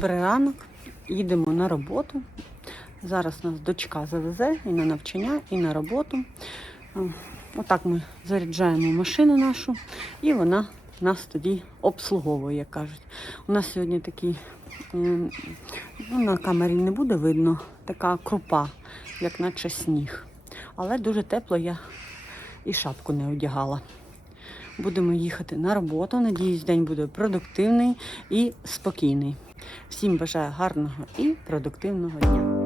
Добрий ранок. Їдемо на роботу. Зараз нас дочка завезе і на навчання, і на роботу. Е, Отак ми заряджаємо машину нашу, і вона нас тоді обслуговує, як кажуть. У нас сьогодні такий, ну, на камері не буде видно, така крупа, як наче сніг. Але дуже тепло я і шапку не одягала. Будемо їхати на роботу. Надіюсь, день буде продуктивний і спокійний. Всім бажаю гарного і продуктивного дня.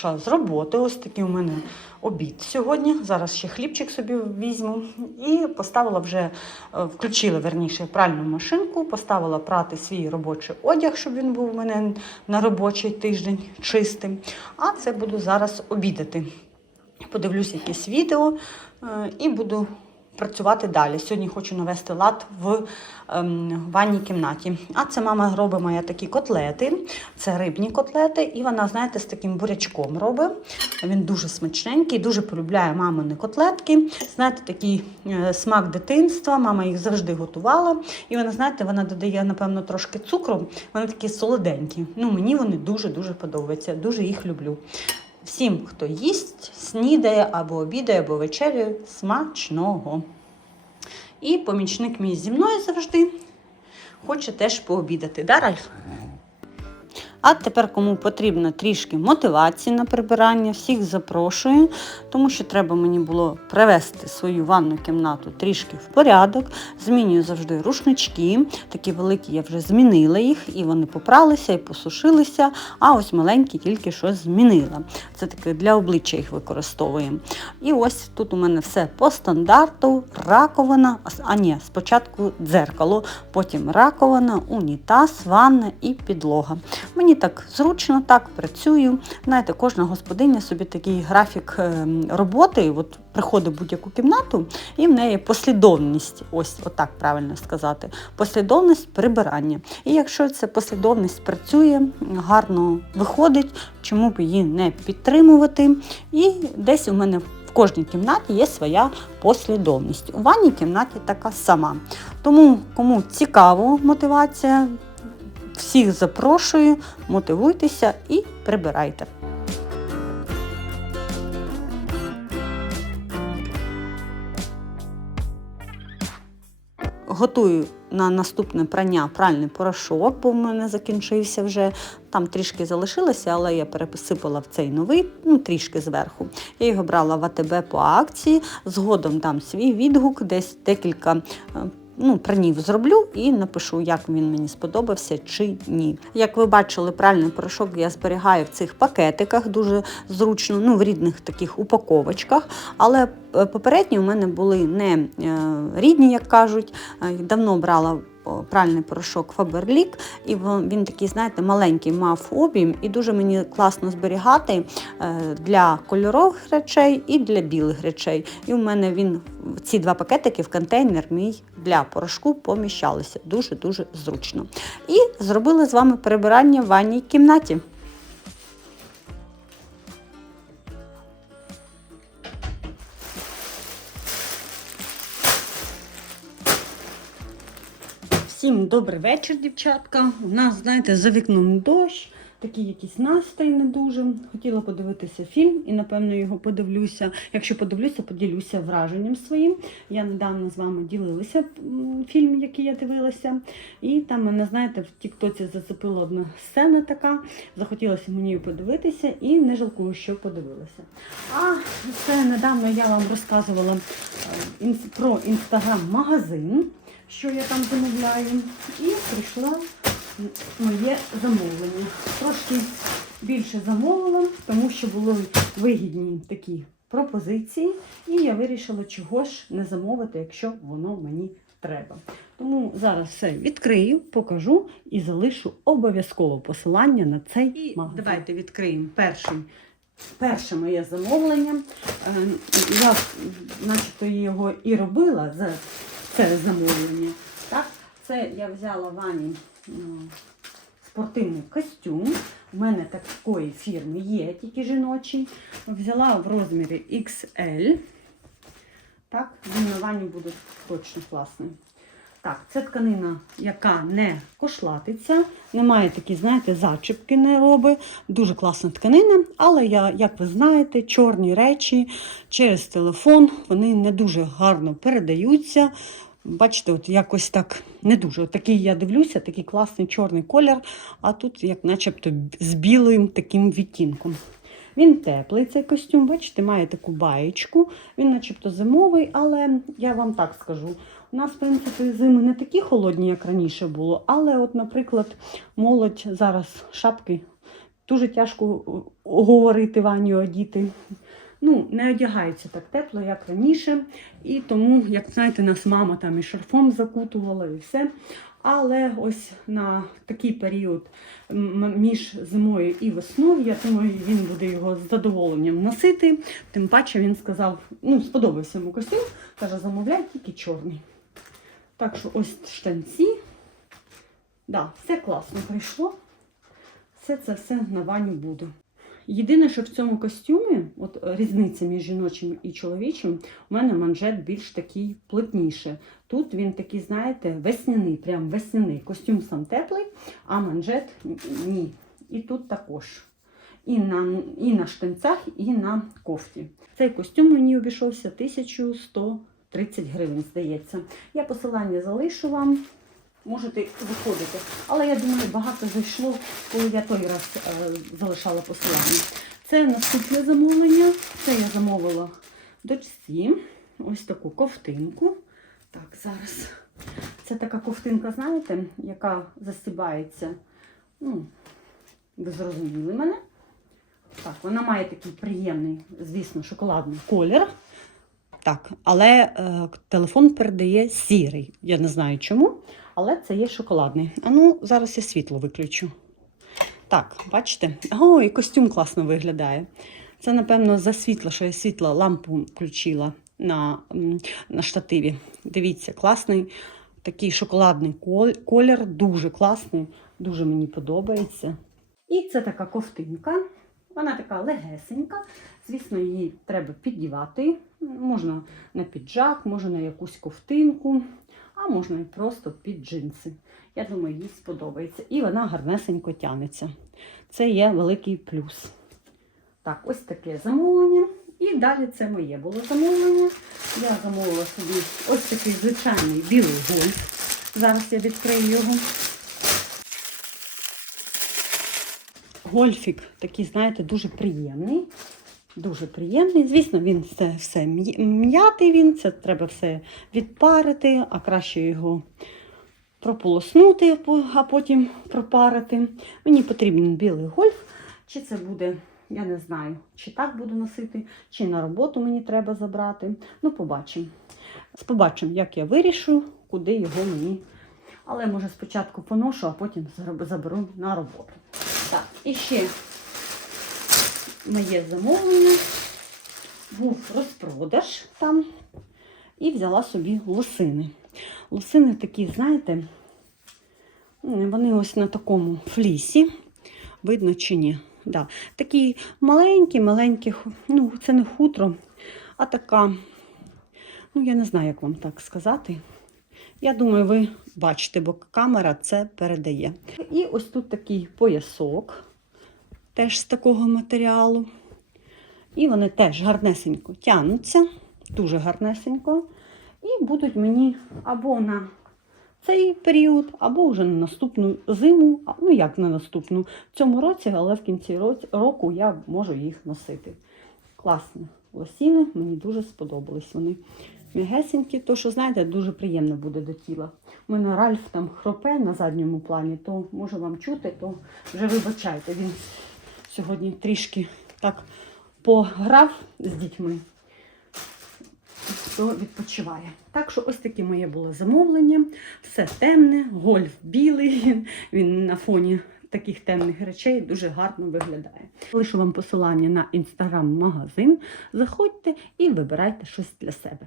Прийшла з роботи. Ось такий у мене обід сьогодні. Зараз ще хлібчик собі візьму. І поставила вже, е, включила верніше пральну машинку, поставила прати свій робочий одяг, щоб він був у мене на робочий тиждень чистим. А це буду зараз обідати. Подивлюсь якесь відео е, і буду працювати далі. Сьогодні хочу навести лад в ем, ванній кімнаті. А це мама робить моя такі котлети. Це рибні котлети, і вона, знаєте, з таким бурячком робить. Він дуже смачненький, дуже полюбляє мамини котлетки. Знаєте, такий е, смак дитинства. Мама їх завжди готувала. І вона, знаєте, вона додає, напевно, трошки цукру. Вони такі солоденькі. Ну, мені вони дуже-дуже подобаються. Дуже їх люблю. Всім, хто їсть, снідає або обідає, або вечерює смачного. І помічник мій зі мною завжди хоче теж пообідати. Да, Ральф? А тепер, кому потрібно трішки мотивації на прибирання, всіх запрошую, тому що треба мені було привести свою ванну кімнату трішки в порядок. Змінюю завжди рушнички. Такі великі я вже змінила їх, і вони попралися і посушилися. А ось маленькі тільки що змінила. Це таке для обличчя їх використовуємо. І ось тут у мене все по стандарту: раковина, а ні, спочатку дзеркало, потім раковина, унітаз, ванна і підлога. Мені так зручно, так працюю. Знаєте, кожна господиня собі такий графік е, роботи. От приходить в будь-яку кімнату, і в неї послідовність, ось отак правильно сказати, послідовність прибирання. І якщо ця послідовність працює, гарно виходить, чому б її не підтримувати? І десь у мене в кожній кімнаті є своя послідовність. У ванній кімнаті така сама. Тому кому цікаво мотивація, всіх запрошую, мотивуйтеся і прибирайте. Готую на наступне прання пральний порошок, бо в мене закінчився вже. Там трішки залишилося, але я пересипала в цей новий, ну трішки зверху. Я його брала в АТБ по акції. Згодом дам свій відгук, десь декілька ну, пранів зроблю і напишу, як він мені сподобався чи ні. Як ви бачили, пральний порошок я зберігаю в цих пакетиках, дуже зручно, ну, в рідних таких упаковочках. Але е, попередні у мене були не е, рідні, як кажуть. Е, Давно брала пральний порошок Faberlic, і він такий, знаєте, маленький мав об'єм, і дуже мені класно зберігати е, для кольорових речей і для білих речей. І у мене він ці два пакетики в контейнер мій для порошку поміщалися. Дуже-дуже зручно. І зробили з вами перебирання в ванній кімнаті. Всім добрий вечір, дівчатка. У нас, знаєте, за вікном дощ, такий якийсь настрій не дуже. Хотіла подивитися фільм і, напевно, його подивлюся. Якщо подивлюся, поділюся враженням своїм. Я недавно з вами ділилася фільм, який я дивилася. І там мене, знаєте, в Тіктоці зацепила одна сцена така. Захотілося мені її подивитися і не жалкую, що подивилася. А це недавно я вам розказувала е, про інстаграм-магазин що я там замовляю. І прийшла моє замовлення. Трошки більше замовила, тому що були вигідні такі пропозиції. І я вирішила, чого ж не замовити, якщо воно мені треба. Тому зараз все відкрию, покажу і залишу обов'язково посилання на цей І магазин. давайте відкриємо перший. Перше моє замовлення. Е, Я начебто його і робила за це замовлення. Так? Це я взяла Вані спортивний костюм. У мене такої фірми є, тільки жіночий. Взяла в розмірі XL. Так, він на Вані буде точно класний. Так, це тканина, яка не кошлатиться, немає такі, знаєте, зачіпки не робить. Дуже класна тканина, але я, як ви знаєте, чорні речі через телефон вони не дуже гарно передаються. Бачите, от якось так не дуже. От такий я дивлюся, такий класний чорний колір, а тут як начебто з білим таким відтінком. Він теплий, цей костюм, бачите, має таку баєчку. Він начебто зимовий, але я вам так скажу. У нас, в принципі, зими не такі холодні, як раніше було. Але, от, наприклад, молодь зараз шапки дуже тяжко говорити Ваню одіти. Ну, не одягаються так тепло, як раніше. І тому, як знаєте, нас мама там і шарфом закутувала, і все. Але ось на такий період між зимою і весною, я думаю, він буде його з задоволенням носити. Тим паче він сказав, ну, сподобався йому костюм, каже, замовляй тільки чорний. Так що ось штанці. Да, все класно прийшло. Все це все на ваню буде. Єдине, що в цьому костюмі, от е, різниця між жіночим і чоловічим, у мене манжет більш такий плотніше. Тут він такий, знаєте, весняний, прям весняний. Костюм сам теплий, а манжет ні. І тут також. І на, і на штанцях, і на кофті. Цей костюм мені обійшовся 1130 гривень, здається. Я посилання залишу вам. Можете виходити. Але я думаю, багато зайшло, коли я той раз е, залишала посилання. Це наступне замовлення. Це я замовила дочці. Ось таку ковтинку. Так, зараз. Це така ковтинка, знаєте, яка застібається. Ну, ви зрозуміли мене. Так, вона має такий приємний, звісно, шоколадний колір. Так, але е, телефон передає сірий. Я не знаю чому, але це є шоколадний. А ну, зараз я світло виключу. Так, бачите? О, і костюм класно виглядає. Це, напевно, за світло, що я світло лампу включила на, на штативі. Дивіться, класний такий шоколадний колір, дуже класний, дуже мені подобається. І це така ковтинка. Вона така легесенька. Звісно, її треба піддівати. Можна на піджак, можна на якусь ковтинку, а можна і просто під джинси. Я думаю, їй сподобається. І вона гарнесенько тянеться. Це є великий плюс. Так, ось таке замовлення. І далі це моє було замовлення. Я замовила собі ось такий звичайний білий гольф. Зараз я відкрию його. Гольфік такий, знаєте, дуже приємний. Дуже приємний. Звісно, він все, все м'я- м'ятий він, це треба все відпарити, а краще його прополоснути, а потім пропарити. Мені потрібен білий гольф. Чи це буде, я не знаю, чи так буду носити, чи на роботу мені треба забрати. Ну, побачимо. Побачимо, як я вирішу, куди його мені. Але може спочатку поношу, а потім заберу на роботу. Так, і ще моє замовлення. Був розпродаж там. І взяла собі лосини. Лосини такі, знаєте, вони ось на такому флісі. Видно чи ні? Да. Такі маленькі, маленькі, ну, це не хутро, а така, ну, я не знаю, як вам так сказати. Я думаю, ви бачите, бо камера це передає. І ось тут такий поясок, теж з такого матеріалу. І вони теж гарнесенько тягнуться, дуже гарнесенько. І будуть мені або на цей період, або вже на наступну зиму, ну як на наступну, в цьому році, але в кінці року я можу їх носити. Класні лосіни, мені дуже сподобались вони. М'ягесенькі, то що знаєте, дуже приємно буде до тіла. У мене Ральф там хропе на задньому плані, то може вам чути, то вже вибачайте. Він сьогодні трішки так пограв з дітьми. хто відпочиває. Так що ось таке моє було замовлення. Все темне, гольф білий. Він на фоні таких темних речей дуже гарно виглядає. Лишу вам посилання на інстаграм-магазин. Заходьте і вибирайте щось для себе.